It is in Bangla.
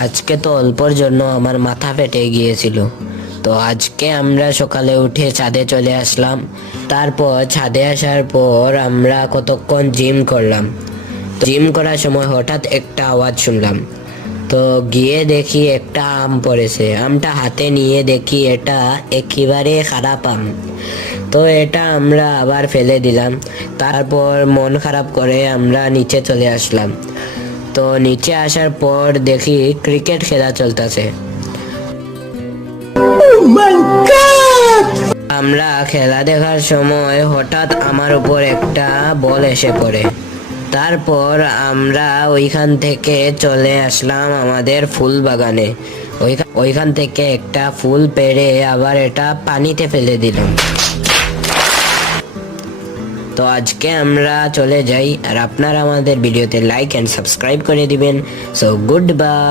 আজকে তো অল্পর জন্য আমার মাথা ফেটে গিয়েছিল। তো আজকে আমরা সকালে উঠে ছাদে চলে আসলাম। তারপর ছাদে আসার পর আমরা কতক্ষণ জিম করলাম। জিম করার সময় হঠাৎ একটা আওয়াজ শুনলাম। তো গিয়ে দেখি একটা আম পড়েছে। আমটা হাতে নিয়ে দেখি এটা একেবারে খারাপ আম। তো এটা আমরা আবার ফেলে দিলাম। তারপর মন খারাপ করে আমরা নিচে চলে আসলাম। তো নিচে আসার পর দেখি ক্রিকেট খেলা চলতেছে। আমরা খেলা দেখার সময় হঠাৎ আমার উপর একটা বল এসে পড়ে। তারপর আমরা ওইখান থেকে চলে আসলাম আমাদের ফুল বাগানে। ওইখান থেকে একটা ফুল পেড়ে আবার এটা পানিতে ফেলে দিলাম। তো আজকে আমরা চলে যাই, আর আপনারা আমাদের ভিডিওতে লাইক এন্ড সাবস্ক্রাইব করে দিবেন। So good bye.